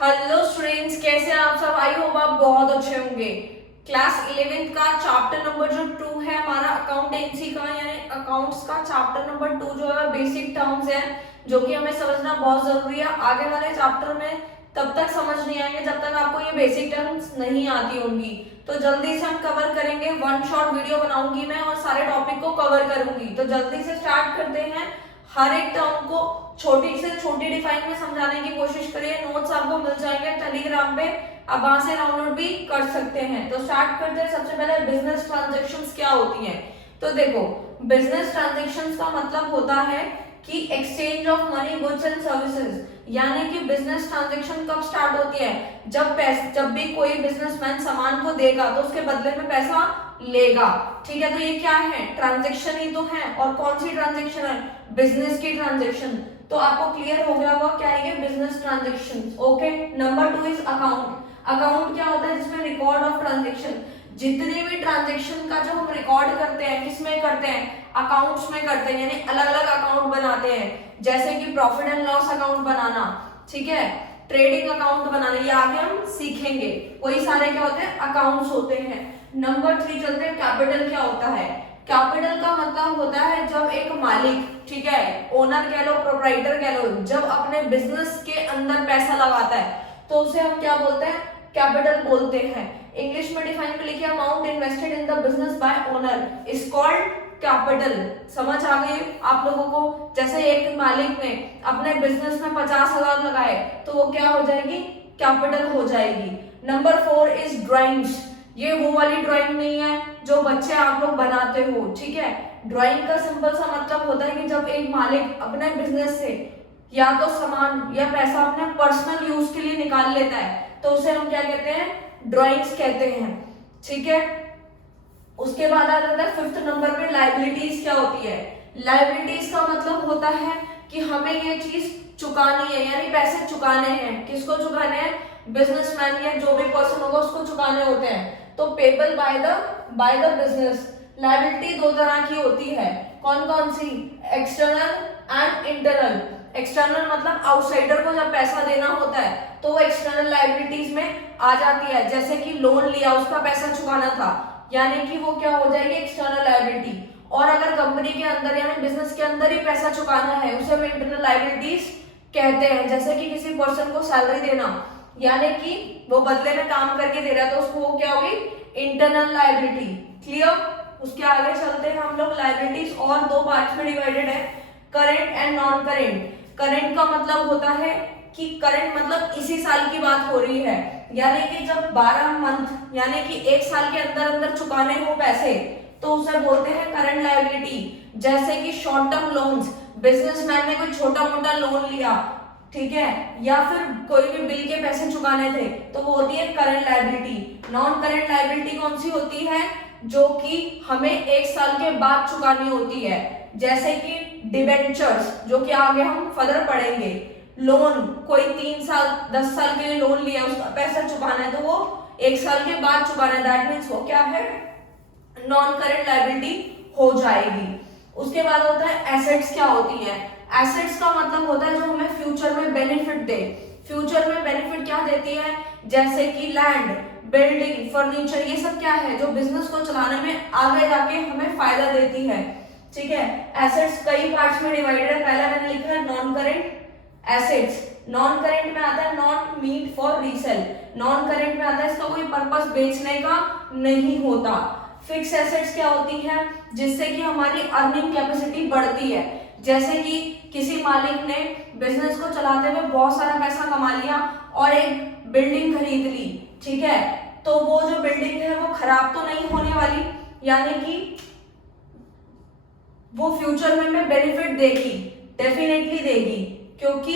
Hello students, कैसे हैं आप सब। आई होप आप बहुत अच्छे होंगे। क्लास 11th का चैप्टर नंबर जो 2 है हमारा अकाउंटेंसी का, यानी अकाउंट्स का चैप्टर नंबर 2 जो है बेसिक टर्म्स है, जो कि हमें समझना बहुत जरूरी है। आगे वाले चैप्टर में तब तक समझ नहीं आएंगे जब तक आपको ये बेसिक टर्म्स नहीं आती होंगी। तो जल्दी से हम कवर करेंगे। वन शॉट वीडियो बनाऊंगी मैं और सारे टॉपिक को कवर करूंगी। तो जल्दी से स्टार्ट करते हैं। हर एक टर्म को छोटी से छोटी डिफाइन में समझाने की कोशिश करिए। नोट्स आपको मिल जाएंगे टेलीग्राम पे, आप वहां से डाउनलोड भी कर सकते हैं। तो स्टार्ट करते हैं। सबसे पहले बिजनेस ट्रांजैक्शंस क्या होती हैं। तो देखो, बिजनेस ट्रांजैक्शंस का मतलब होता है कि exchange of money, goods and services. यानी कि बिजनेस ट्रांजैक्शन कब स्टार्ट होती है, जब भी कोई बिजनेसमैन सामान को देगा तो उसके बदले में पैसा लेगा। ठीक है, तो ये क्या है, ट्रांजैक्शन ही तो है। और कौन सी ट्रांजैक्शन है, बिजनेस की ट्रांजैक्शन। तो आपको क्लियर हो गया होगा क्या है business transaction. Okay, number 2 is account. Account क्या होता है, जिसमें रिकॉर्ड ऑफ ट्रांजैक्शन। जितने भी ट्रांजैक्शन का जो हम रिकॉर्ड करते हैं, किसमें करते हैं, अकाउंट्स में करते हैं। यानी अलग अलग अकाउंट बनाते हैं, जैसे कि प्रॉफिट एंड लॉस अकाउंट बनाना, ठीक है, ट्रेडिंग अकाउंट बनाना, ये आगे हम सीखेंगे। वही सारे क्या होते हैं, अकाउंट्स होते हैं। नंबर 3 चलते हैं, कैपिटल क्या होता है। कैपिटल का मतलब होता है जब एक मालिक, ठीक है, ओनर कह लो, प्रोप्राइटर कह लो, जब अपने बिजनेस के अंदर पैसा लगाता है तो उसे हम क्या बोलते हैं, कैपिटल बोलते हैं। इंग्लिश में डिफाइन कर लिखिए, amount invested in the business by owner is called capital. समझ आ गई आप लोगों को। जैसे एक मालिक ने अपने बिजनेस में 50,000 लगाए तो वो क्या हो जाएगी, कैपिटल हो जाएगी। Number 4 is drawings. ये वो वाली ड्राइंग नहीं है जो बच्चे आप लोग बनाते हो, ठीक है। ड्राइंग का सिंपल सा मतलब होता है कि जब एक मालिक अपने बिजनेस से या तो सामान या पैसा अपने पर्सनल यूज के लिए निकाल लेता है तो उसे हम क्या कहते हैं, ड्राइंग्स कहते हैं, ठीक है। उसके बाद आ जाता है 5th नंबर पे, लायबिलिटीज क्या होती है। लायबिलिटीज का मतलब होता है कि हमें ये चीज चुकानी है, यानी पैसे चुकाने हैं। किसको चुकाने हैं, बिजनेसमैन या जो भी पर्सन होगा उसको चुकाने होते हैं। तो payable by the business. Liability दो तरह की होती है, कौन कौन सी, एक्सटर्नल एंड इंटरनल। एक्सटर्नल मतलब आउटसाइडर को जब पैसा देना होता है तो वो एक्सटर्नल लायबिलिटीज में आ जाती है। जैसे कि लोन लिया, उसका पैसा चुकाना था, यानी कि वो क्या हो जाएगी, एक्सटर्नल लायबिलिटी। और अगर कंपनी के अंदर यानी बिजनेस के अंदर ही पैसा चुकाना है उसे हम इंटरनल लायबिलिटीज कहते हैं। जैसे कि किसी पर्सन को सैलरी देना, यानी कि वो बदले में काम करके दे रहा है तो उसको वो क्या होगी, इंटरनल लायबिलिटी। क्लियर। उसके आगे चलते हैं हम लोग। लायबिलिटीज और दो पार्ट्स में डिवाइडेड है, current and non current. Current का मतलब होता है कि करंट मतलब इसी साल की बात हो रही है, यानी कि जब 12 मंथ यानी कि एक साल के अंदर अंदर चुकाने हो पैसे तो उसे बोलते हैं करंट लायबिलिटी। जैसे कि शॉर्ट टर्म लोन्स, बिजनेसमैन ने कोई छोटा मोटा लोन लिया, ठीक है, या फिर कोई भी बिल के पैसे चुकाने थे तो वो होती है current liability. Non current liability कौन सी होती है, जो कि हमें एक साल के बाद चुकानी होती है। जैसे कि डिबेंचर्स, जो कि आगे हम फर्दर पढ़ेंगे। लोन, कोई 3 साल 10 साल के लिए लोन लिया, उसका पैसा चुकाना है तो वो एक साल के बाद चुकाना है, दैट मीन्स वो क्या है, नॉन करंट लायबिलिटी हो जाएगी। उसके बाद होता है एसेट्स क्या होती है। एसेट्स का मतलब होता है जो हमें फ्यूचर में बेनिफिट दे। फ्यूचर में बेनिफिट क्या देती है, जैसे कि लैंड, बिल्डिंग, फर्नीचर, ये सब क्या है जो बिजनेस को चलाने में आगे जाके हमें फायदा देती है, ठीक है। एसेट्स कई पार्ट्स में डिवाइडेड है। पहला मैंने लिखा है non current assets. Non current में आता है not meant for resale. Non current में आता है इसका कोई पर्पस बेचने का नहीं होता। फिक्स एसेट्स क्या होती है, जिससे कि हमारी अर्निंग कैपेसिटी बढ़ती है। जैसे कि किसी मालिक ने बिजनेस को चलाते हुए बहुत सारा पैसा कमा लिया और एक बिल्डिंग खरीद ली, ठीक है, तो वो जो बिल्डिंग है वो खराब तो नहीं होने वाली, यानी कि वो फ्यूचर में हमें बेनिफिट देगी, डेफिनेटली देगी। क्योंकि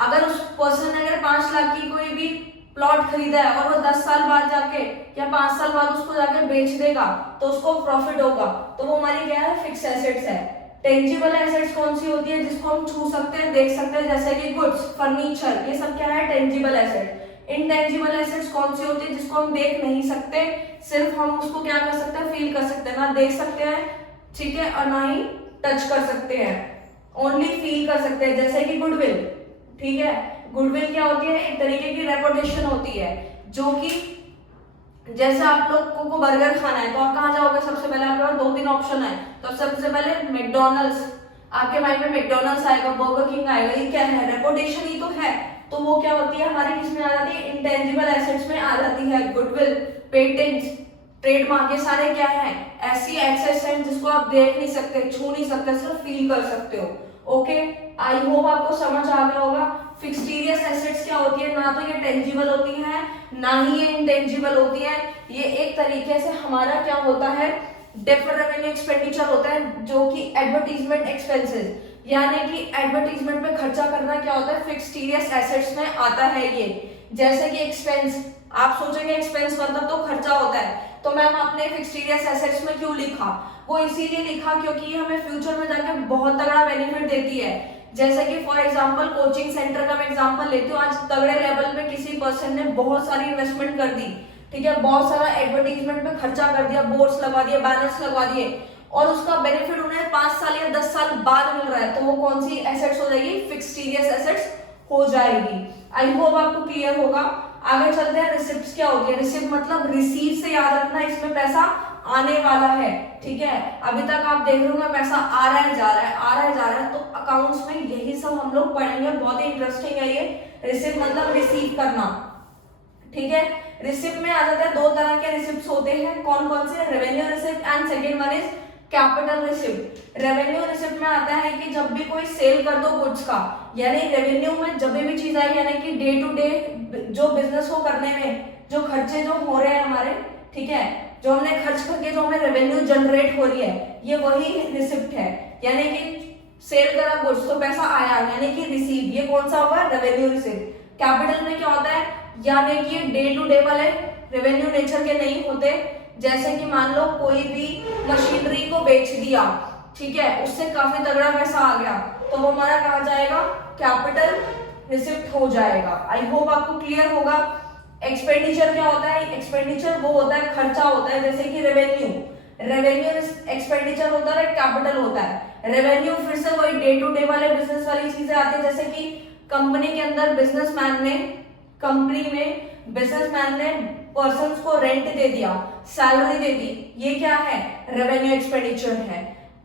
अगर उस पर्सन ने अगर 5 लाख की कोई भी प्लॉट खरीदा है और वो 10 साल बाद जाके या 5 साल बाद उसको जाके बेच देगा तो उसको प्रॉफिट होगा, तो वो हमारी क्या है, फिक्स एसेट्स है। टेंजिबल एसेट्स कौन सी होती है, जिसको हम छू सकते हैं, देख सकते हैं, जैसे कि गुड्स, फर्नीचर, ये सब क्या है, टेंजिबल एसेट। इनटेंजिबल एसेट्स कौन सी होती है, जिसको हम देख नहीं सकते, सिर्फ हम उसको क्या कर सकते हैं, फील कर सकते हैं, ना देख सकते हैं, ठीक है, और ना ही टच कर सकते हैं, ओनली फील कर सकते हैं। जैसे कि गुडविल, ठीक है, गुडविल क्या होती है, एक तरीके की रेपुटेशन होती है, जो कि जैसे आप लोगों को बर्गर खाना है तो आप कहाँ जाओगे, सबसे पहले आपके पास 2-3 ऑप्शन है, तो सबसे पहले मैकडोनल्ड्स, आपके माइंड में मैकडोनल्ड्स आएगा, बर्गर किंग आएगा, ये क्या है, रेपुटेशन ही तो है। तो वो क्या होती है हमारी किस में आ जाती है, इंटेंजिबल एसेट्स में आ जाती है। गुडविल, पेटेंट्स, ट्रेडमार्क, ये सारे क्या है, ऐसी एक्सेस हैं जिसको आप देख नहीं सकते, छू नहीं सकते, सिर्फ फील कर सकते हो। ओके, आई होप आपको समझ आ गया होगा। फिक्सटीरियस एसेट्स क्या होती है, ना तो ये टेंजिबल होती है ना ही ये इंटेंजिबल होती है, ये एक तरीके से हमारा क्या होता है, डेफर्ड रेवेन्यू एक्सपेंडिचर होता है, जो कि एडवर्टीजमेंट एक्सपेंसेस, यानी कि एडवर्टीजमेंट पे खर्चा करना क्या होता है, फिक्सटीरियस एसेट्स में आता है ये। जैसे कि एक्सपेंस, आप सोचेंगे एक्सपेंस मतलब तो खर्चा होता है, तो मैम आपने फिक्सटीरियस एसेट्स में क्यों लिखा, वो इसीलिए लिखा क्योंकि ये हमें फ्यूचर में जाकर बहुत तगड़ा बेनिफिट देती है। जैसे कि फॉर एग्जांपल कोचिंग सेंटर का मैं एग्जांपल लेती हूँ, आज तगड़े लेवल पे किसी पर्सन ने बहुत सारी इन्वेस्टमेंट कर दी, ठीक है, बहुत सारा एडवर्टीजमेंट पे खर्चा कर दिया, बोर्ड्स लगवा दिए, बैनर्स लगवा दिए, और उसका बेनिफिट उन्हें 5 साल या 10 साल बाद मिल रहा है, तो वो कौन सी एसेट्स हो जाएगी, फिक्सटीरियस एसेट्स हो जाएगी। आई होप आपको क्लियर होगा। आगे चलते हैं, रिसिप्ट क्या होती है, रिसिप्ट मतलब रिसीव से याद रखना, इसमें पैसा आने वाला है, ठीक है, अभी तक आप देख रहे हो पैसा आ रहा है जा रहा है, आ रहा है जा रहा है, तो अकाउंट्स में यही सब हम लोग पढ़ेंगे, बहुत ही इंटरेस्टिंग है ये। रिसिप्ट मतलब रिसीव करना, ठीक है। रिसिप्ट में आ जाता है, 2 तरह के रिसिप्ट होते हैं, कौन कौन से, revenue receipt and second one is capital receipt. Revenue receipt में आता है कि जब भी कोई सेल कर दो गुड्स का, यानी रेवेन्यू में जब भी चीज आई, यानी कि डे टू डे जो बिजनेस को करने में जो खर्चे जो हो रहे हैं हमारे, ठीक है, जो हमने खर्च करके जो हमें रेवेन्यू जनरेट हो रही है, ये वही रिसिप्ट है। यानी कि सेल करा गुड्स तो पैसा आया, यानी कि रिसीव, ये कौन सा होगा, रेवेन्यू रिसिप्ट। कैपिटल में क्या होता है, यानी कि डे टू डे वाले रेवेन्यू नेचर के नहीं होते, जैसे कि मान लो कोई भी मशीनरी को बेच दिया, ठीक है, उससे काफी तगड़ा पैसा आ गया, तो वो हमारा कहा जाएगा, कैपिटल रिसिप्ट हो जाएगा। आई होप आपको क्लियर होगा। एक्सपेंडिचर क्या होता है, एक्सपेंडिचर वो होता है, खर्चा होता है, जैसे कि रेवेन्यू, रेवेन्यू एक्सपेंडिचर होता है, कैपिटल होता है। रेवेन्यू फिर से वही डे टू डे वाले बिजनेस वाली चीजें आती है, जैसे कि कंपनी के अंदर बिजनेसमैन ने, कंपनी में बिजनेसमैन ने पर्सन्स को रेंट दे दिया, सैलरी दे दी, ये क्या है, रेवेन्यू एक्सपेंडिचर है।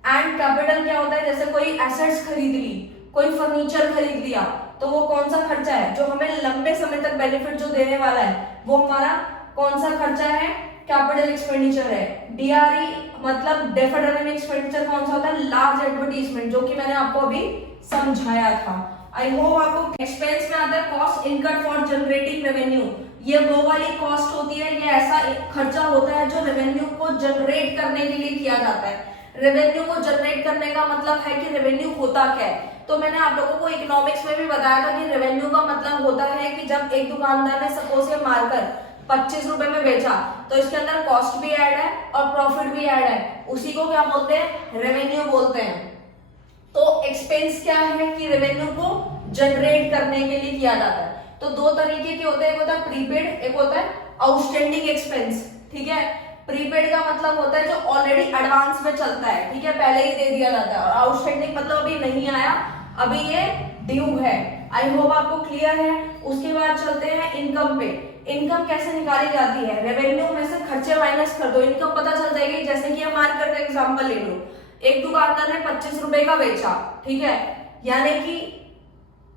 एंड कैपिटल क्या होता है, जैसे कोई एसेट्स खरीद ली, कोई फर्नीचर खरीद लिया, तो वो कौन सा खर्चा है, जो हमें लंबे समय तक बेनिफिट जो देने वाला है, वो हमारा कौन सा खर्चा है, कैपिटल एक्सपेंडिचर है। डीआरई मतलब डेफर्ड रेवेन्यू एक्सपेंडिचर कौन सा होता है, लार्ज एडवर्टीजमेंट, जो कि मैंने आपको अभी समझाया था। आई होप आपको। एक्सपेंस में आता है cost incurred for generating revenue, ये वो वाली कॉस्ट होती है, ये ऐसा खर्चा होता है जो रेवेन्यू को जनरेट करने के लिए किया जाता है। रेवेन्यू को जनरेट करने का मतलब है कि रेवेन्यू होता क्या है, तो मैंने आप लोगों को इकोनॉमिक्स में भी बताया था कि रेवेन्यू का मतलब होता है कि जब एक दुकानदार ने सपोज ये मार्कर 25 रुपए में बेचा, तो इसके अंदर कॉस्ट भी ऐड है और प्रॉफिट भी ऐड है, उसी को क्या बोलते हैं, रेवेन्यू बोलते हैं। तो एक्सपेंस क्या है कि रेवेन्यू को जनरेट करने के लिए किया जाता है। तो 2 तरीके के होते हैं, एक होता है प्रीपेड, एक होता है आउटस्टैंडिंग एक्सपेंस, ठीक है। प्रीपेड का मतलब होता है जो ऑलरेडी एडवांस में चलता है, ठीक है, पहले ही दे दिया जाता है, और आउटस्टैंडिंग मतलब अभी नहीं आया, अभी ये ड्यू है। आई होप आपको क्लियर है। उसके बाद चलते हैं इनकम पे। इनकम कैसे निकाली जाती है, रेवेन्यू में से खर्चे माइनस कर दो, इनकम पता चल जाएगी। जैसे कि हम मार्केट का एग्जांपल ले लो, एक दुकानदार ने 25 रुपए का बेचा, ठीक है, यानी कि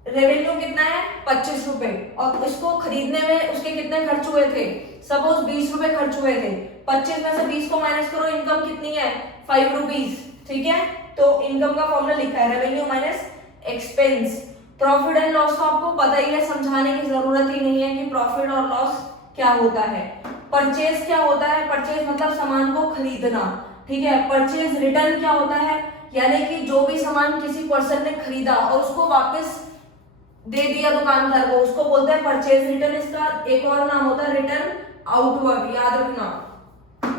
रेवेन्यू कितना है 25 रुपए, और इसको खरीदने में उसके कितने खर्च हुए थे, सपोज 20 रुपए खर्च हुए थे, 25 में से 20 को माइनस करो, इनकम कितनी है 5 रुपीज, ठीक है। तो इनकम का फॉर्मूला लिखा है revenue minus expense. Profit and loss तो आपको पता ही है, समझाने की जरूरत ही नहीं है कि प्रॉफिट और लॉस क्या होता है। परचेज क्या होता है, परचेज मतलब सामान को खरीदना, ठीक है। परचेज रिटर्न क्या होता है, यानी कि जो भी सामान किसी पर्सन ने खरीदा और उसको वापस दे दिया दुकानदार को, उसको बोलते हैं परचेज रिटर्न। इसका एक और नाम होता है रिटर्न आउटवर्ड, याद रखना।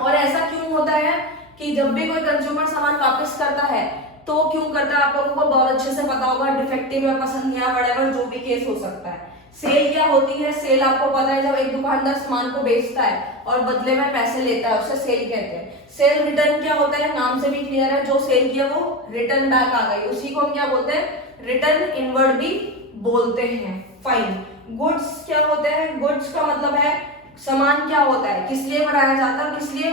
और ऐसा क्यों होता है कि जब भी कोई कंज्यूमर सामान वापस करता है तो क्यों करता है, आप लोगों को बहुत अच्छे से पता होगा, डिफेक्टिव या पसंद या व्हाटएवर जो भी केस हो सकता है। सेल क्या होती है, सेल आपको पता है, जब एक दुकानदार सामान को बेचता है और बदले में पैसे लेता है, उसे सेल कहते हैं। सेल रिटर्न क्या होता है, नाम से भी क्लियर है, जो सेल किया वो रिटर्न बैक आ गई, उसी को हम क्या बोलते हैं, रिटर्न इनवर्ड भी बोलते हैं। फाइन। गुड्स क्या होते हैं? गुड्स का मतलब है सामान क्या होता है, किस लिए बनाया जाता है, किस लिए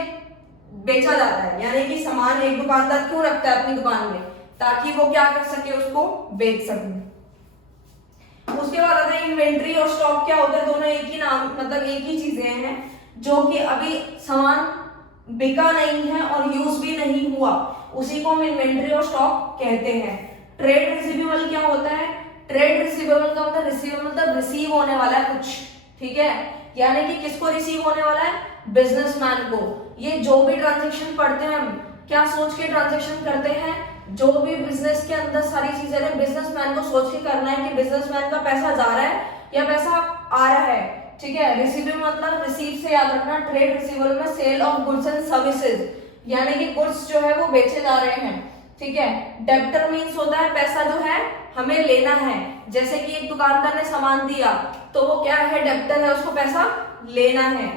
बेचा जाता है, यानी कि सामान एक दुकानदार क्यों रखता है अपनी दुकान में, ताकि वो क्या कर सके, उसको बेच सके। उसके बाद आता है इन्वेंट्री और स्टॉक। क्या होता है? दोनों एक ही नाम, मतलब एक ही चीजें हैं, जो कि अभी सामान बिका नहीं है और यूज भी नहीं हुआ, उसी को हम इन्वेंट्री और स्टॉक कहते हैं। ट्रेड रिसीवेबल क्या होता है? ट्रेड रिसीवेबल का मतलब रिसीवेबल मतलब रिसीव होने वाला है कुछ, ठीक है, यानी कि किसको रिसीव होने वाला है? बिजनेसमैन को। ये जो भी ट्रांजेक्शन पढ़ते हैं हम, क्या सोच के ट्रांजेक्शन करते हैं? जो भी बिजनेस के अंदर सारी चीजें हैं, बिजनेसमैन को सोच के करना है कि बिजनेसमैन का पैसा जा रहा है या पैसा आ रहा है, ठीक है। रिसीवेबल मतलब रिसीव से याद रखना, ट्रेड रिसीवेबल में sale of goods and services, यानी कि गुड्स जो है वो बेचे जा रहे हैं, ठीक है। डेब्टर मीन्स होता है पैसा जो है हमें लेना है, जैसे कि एक दुकानदार ने सामान दिया तो वो क्या है? डेब्टर है, उसको पैसा लेना है,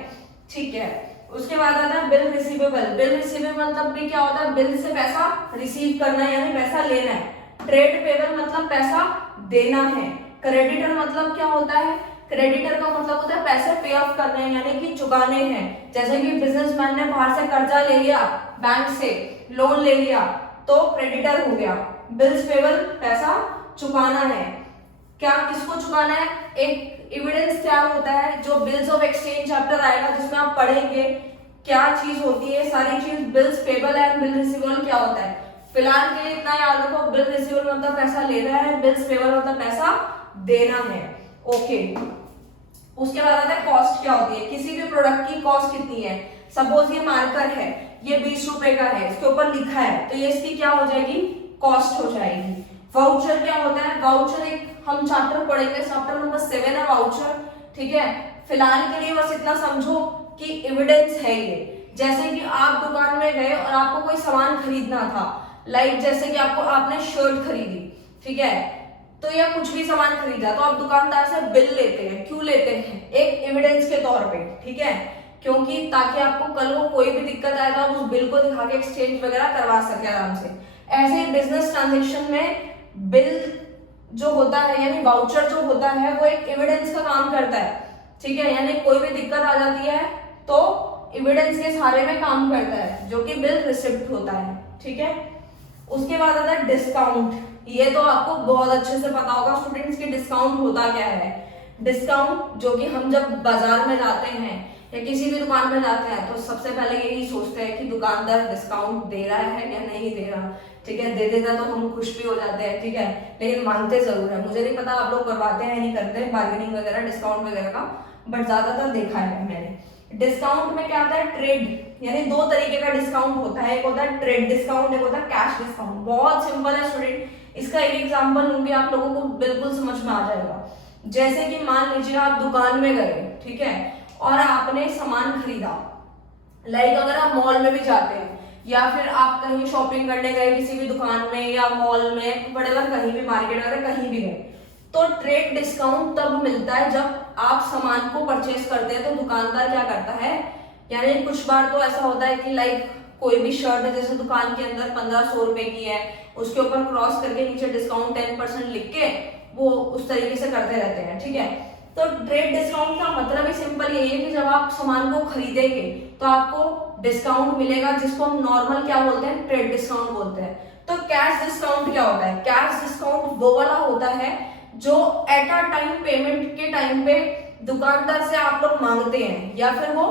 ठीक है। उसके बाद आता है बिल रिसीवेबल। बिल रिसीवेबल मतलब भी क्या होता है? बिल से पैसा रिसीव करना है, यानी पैसा लेना है। ट्रेड पेबल मतलब पैसा देना है। क्रेडिटर मतलब क्या होता है? क्रेडिटर का मतलब होता है पैसे पे ऑफ करने हैं, यानी कि चुकाने हैं। जैसे कि बिजनेसमैन ने बाहर से कर्जा ले लिया, बैंक से लोन ले लिया, तो क्रेडिटर हो गया। बिल्स पेबल पैसा चुकाना है। क्या किसको चुकाना है? एक एविडेंस तैयार होता है जो बिल्स ऑफ एक्सचेंज चैप्टर आएगा, जिसमें आप पढ़ेंगे क्या चीज होती है, सारी चीज bills payable and bill receivable क्या होता है। फिलहाल के लिए इतना याद रखो, बिल रिसीवेबल मतलब पैसा लेना है, बिल्स पेबल मतलब पैसा देना है, ओके। उसके बाद आता है कॉस्ट। क्या होती है? किसी भी प्रोडक्ट की कॉस्ट कितनी है। सपोज ये मार्कर है, ये 20 रुपए का है, इसके ऊपर लिखा है, तो ये इसकी क्या हो जाएगी? कॉस्ट हो जाएगी। वाउचर क्या होता है? वाउचर एक हम चैप्टर पढ़ेंगे, चैप्टर नंबर 7 है वाउचर, ठीक है। फिलहाल के लिए बस इतना समझो कि एविडेंस है ये। जैसे कि आप दुकान में गए और आपको कोई सामान खरीदना था, लाइक जैसे कि आपने शर्ट खरीदी, ठीक है, तो या कुछ भी सामान खरीदा, तो आप दुकानदार से बिल लेते हैं। क्यों लेते हैं? एक एविडेंस के तौर पे, ठीक है, क्योंकि ताकि आपको कल को कोई भी दिक्कत आए तो आप उस बिल को दिखा के एक्सचेंज वगैरह करवा सके आराम से। ऐसे ही बिजनेस ट्रांजेक्शन में बिल जो होता है, यानी वाउचर जो होता है, वो एक एविडेंस का काम करता है, ठीक है, यानी कोई भी दिक्कत आ जाती है तो एविडेंस के सहारे में काम करता है, जो कि बिल रिसिप्ट होता है, ठीक है। उसके बाद आता है डिस्काउंट। ये तो आपको बहुत अच्छे से पता होगा स्टूडेंट्स की डिस्काउंट होता क्या है। डिस्काउंट जो कि हम जब बाजार में जाते हैं या किसी भी दुकान में जाते हैं तो सबसे पहले यही सोचते हैं कि दुकानदार डिस्काउंट दे रहा है या नहीं दे रहा, ठीक है। दे देता तो हम खुश भी हो जाते हैं, ठीक है, लेकिन मांगते जरूर है। मुझे नहीं पता आप लोग करवाते हैं नहीं करते बार्गेनिंग वगैरह डिस्काउंट वगैरह का, बट ज्यादातर देखा है मैंने। डिस्काउंट में क्या आता है? ट्रेड, यानी दो तरीके का डिस्काउंट होता है, एक होता है ट्रेड डिस्काउंट, एक होता है कैश डिस्काउंट। बहुत सिंपल है स्टूडेंट, इसका एक एग्जांपल लूंगी, आप लोगों को बिल्कुल समझ में आ जाएगा। जैसे कि मान लीजिए आप दुकान में गए, ठीक है, और आपने सामान खरीदा, लाइक अगर आप मॉल में भी जाते हैं या फिर आप कहीं शॉपिंग करने गए किसी भी दुकान में या मॉल में, बड़ेवर कहीं भी मार्केट वगैरह कहीं भी गए, तो ट्रेड डिस्काउंट तब मिलता है जब आप सामान को परचेज करते हैं। तो दुकानदार क्या करता है, यानी कुछ बार तो ऐसा होता है कि लाइक कोई भी शर्ट है जैसे दुकान के अंदर 1500 रुपए की है, उसके ऊपर क्रॉस करके नीचे डिस्काउंट 10% लिख के वो उस तरीके से करते रहते हैं, ठीक है। तो ट्रेड डिस्काउंट का मतलब ही सिंपल यही है कि जब आप सामान को खरीदेंगे तो आपको डिस्काउंट मिलेगा, जिसको हम नॉर्मल क्या बोलते हैं? ट्रेड डिस्काउंट बोलते हैं। तो कैश डिस्काउंट क्या होता है? कैश डिस्काउंट वो वाला होता है जो एट अ टाइम पेमेंट के टाइम पे दुकानदार से आप लोग मांगते हैं, या फिर वो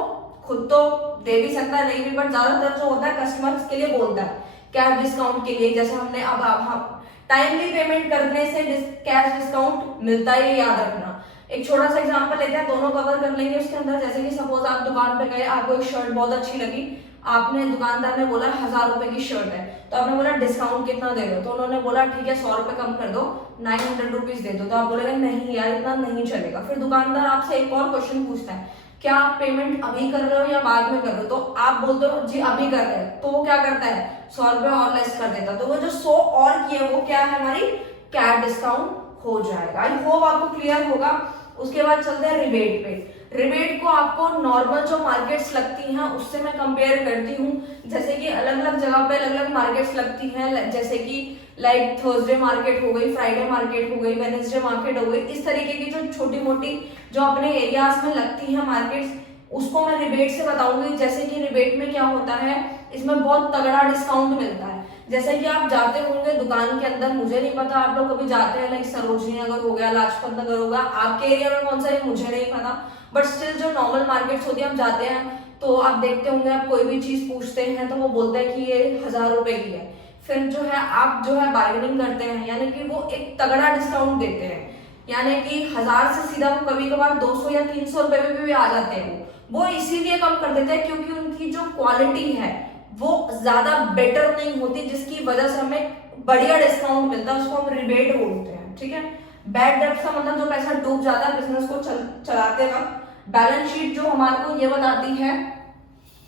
खुद तो दे भी सकता है नहीं भी, बट ज्यादातर जो होता है कस्टमर्स के लिए बोलता है कैश डिस्काउंट के लिए। जैसे हमने अब टाइमली पेमेंट करने से कैश डिस्काउंट मिलता है, ये याद रखना। एक छोटा सा एग्जांपल लेते हैं, दोनों कवर कर लेंगे उसके अंदर। जैसे कि सपोज आप दुकान पे गए, आपको एक शर्ट बहुत अच्छी लगी, आपने दुकानदार ने बोला 1000 रुपए की शर्ट है, तो आपने बोला डिस्काउंट कितना दे दो, तो उन्होंने बोला ठीक है 100 रुपए कम कर दो, 900 रुपीज दे दो। तो आप बोलेंगे नहीं यार इतना नहीं चलेगा। फिर दुकानदार आपसे एक और क्वेश्चन पूछता है, क्या आप पेमेंट अभी कर रहे हो या बाद में कर रहे हो? तो आप बोलते हो जी अभी कर रहे हैं, तो वो क्या करता है 100 रुपए और लेस कर देता। तो वो जो 100 और किए वो क्या है, हमारी कैश डिस्काउंट हो जाएगा। आई होप आपको क्लियर होगा। उसके बाद चलते हैं रिबेट पे। रिबेट को आपको नॉर्मल जो मार्केट्स लगती हैं उससे मैं कंपेयर करती हूँ। जैसे कि अलग अलग जगह पे अलग अलग मार्केट्स लगती हैं, जैसे कि लाइक थर्सडे मार्केट हो गई, फ्राइडे मार्केट हो गई, वेडनेसडे मार्केट हो गई, इस तरीके की जो छोटी मोटी जो अपने एरियाज में लगती है मार्केट्स, उसको मैं रिबेट से बताऊंगी। जैसे कि रिबेट में क्या होता है, इसमें बहुत तगड़ा डिस्काउंट मिलता है। जैसे कि आप जाते होंगे दुकान के अंदर, मुझे नहीं पता आप लोग कभी जाते हैं, लाइक सरोजनी नगर हो गया, लाजपत नगर हो गया, आपके एरिया में कौन सा है मुझे नहीं पता, बट स्टिल जो नॉर्मल मार्केट्स होती है हम जाते हैं तो आप देखते होंगे, आप कोई भी चीज पूछते हैं तो वो बोलते हैं कि ये 1000 रुपए की है। फिर जो है आप जो है बार्गेनिंग करते हैं, यानी कि वो एक तगड़ा डिस्काउंट देते हैं, यानी कि 1000 से सीधा वो कभी कभार 200 या 300 रुपए में भी आ जाते हैं। वो इसीलिए कम कर देते हैं क्योंकि उनकी जो क्वालिटी है वो ज्यादा बेटर नहीं होती, जिसकी वजह से हमें बढ़िया डिस्काउंट मिलता है, उसको हम रिबेट बोलते हैं। ठीक है, बैड डेब्ट का मतलब जो पैसा डूब जाता है बिजनेस को चलाते वक्त। बैलेंस शीट जो हमारे को ये बताती है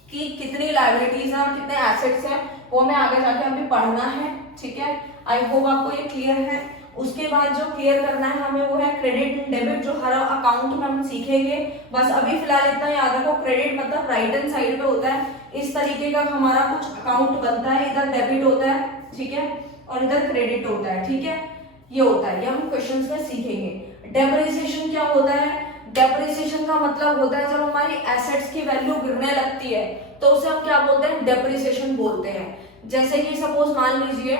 कि कितनी लायबिलिटीज हैं और कितने एसेट्स हैं, वो हमें आगे जाके अभी पढ़ना है। ठीक है, आई होप आपको ये क्लियर है। उसके बाद जो क्लियर करना है हमें वो है क्रेडिट एंड डेबिट, जो हर अकाउंट में हम सीखेंगे। बस अभी फिलहाल इतना याद रखो, क्रेडिट मतलब राइट हैंड साइड पे होता है, इस तरीके का हमारा कुछ अकाउंट बनता है, इधर डेबिट होता है, ठीक है, और इधर क्रेडिट होता है। ठीक है, ये होता है, ये हम क्वेश्चंस में सीखेंगे। डेप्रिसिएशन क्या होता है? डेप्रिसिएशन का मतलब होता है जब हमारी एसेट्स की वैल्यू गिरने लगती है तो उसे हम क्या बोलते हैं? डेप्रिसिएशन बोलते हैं। जैसे कि सपोज मान लीजिए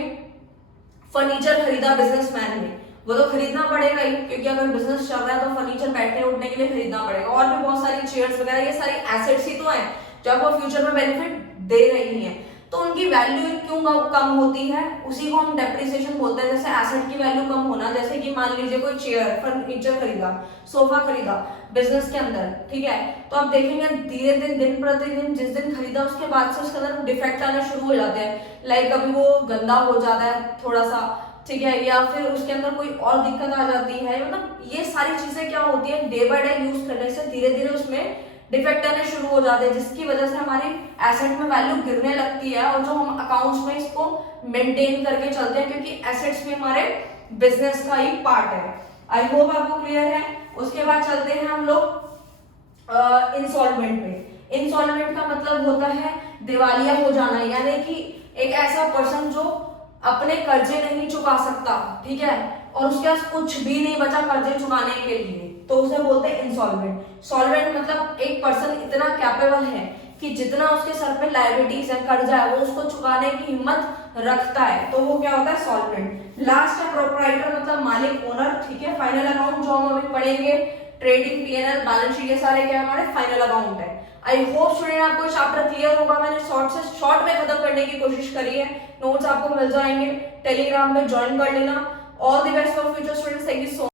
फर्नीचर खरीदा बिजनेसमैन ने, वो तो खरीदना पड़ेगा ही, क्योंकि अगर बिजनेस चल रहा है तो फर्नीचर बैठने उठने के लिए खरीदना पड़ेगा, और भी बहुत सारी चेयर्स वगैरह, ये सारी एसेट्स ही तो है जो आपको फ्यूचर में बेनिफिट दे रही है, तो उनकी वैल्यू क्यों कम होती है, उसी को हम डेप्रिसिएशन बोलते हैं। जैसे एसेट की वैल्यू कम होना, जैसे कि मान लीजिए कोई चेयर, फर्नीचर खरीदा, सोफा खरीदा बिजनेस के अंदर, ठीक है, तो आप देखेंगे धीरे धीरे दिन प्रतिदिन जिस दिन खरीदा उसके बाद से उसके अंदर डिफेक्ट आने शुरू हो जाते हैं, लाइक कभी वो गंदा हो जाता है थोड़ा सा, ठीक है, या फिर उसके अंदर कोई और दिक्कत आ जाती है। मतलब ये सारी चीजें क्या होती है, डे बाय डे यूज करने से धीरे धीरे उसमें डिफेक्ट आने शुरू हो जाते हैं, जिसकी वजह से हमारी एसेट में वैल्यू गिरने लगती है, और जो हम अकाउंट्स में इसको मेंटेन करके चलते हैं, क्योंकि एसेट्स भी हमारे बिजनेस का ही पार्ट है। आई होप आपको क्लियर है। उसके बाद चलते हैं हम लोग इंसॉल्वेंट पे। इंसॉल्वेंट का मतलब होता है दिवालिया हो जाना, यानी कि एक ऐसा पर्सन जो अपने कर्जे नहीं चुका सकता, ठीक है, और उसके पास कुछ भी नहीं बचा कर्जे चुकाने के लिए, तो उसे बोलते हैं इंसॉल्वेंट। सॉल्वेंट मतलब एक पर्सन इतना कैपेबल है कि जितना उसके सर पे लायबिलिटीज है, कर्जा है, वो उसको चुकाने की हिम्मत रखता है, तो वो क्या होता है? सॉल्वेंट। लास्ट है प्रोप्राइटर, मतलब मालिक, ओनर। ठीक है, फाइनल अकाउंट जो हम अभी पढ़ेंगे, ट्रेडिंग, पीएनएल, बैलेंस शीट, ये सारे क्या हमारे फाइनल अकाउंट है। आई होप स्टूडेंट आपको चैप्टर क्लियर होगा। मैंने शॉर्ट में खत्म करने की कोशिश करी है। नोट्स आपको मिल जाएंगे, टेलीग्राम में ज्वाइन कर लेना। All the best for future students, thank you so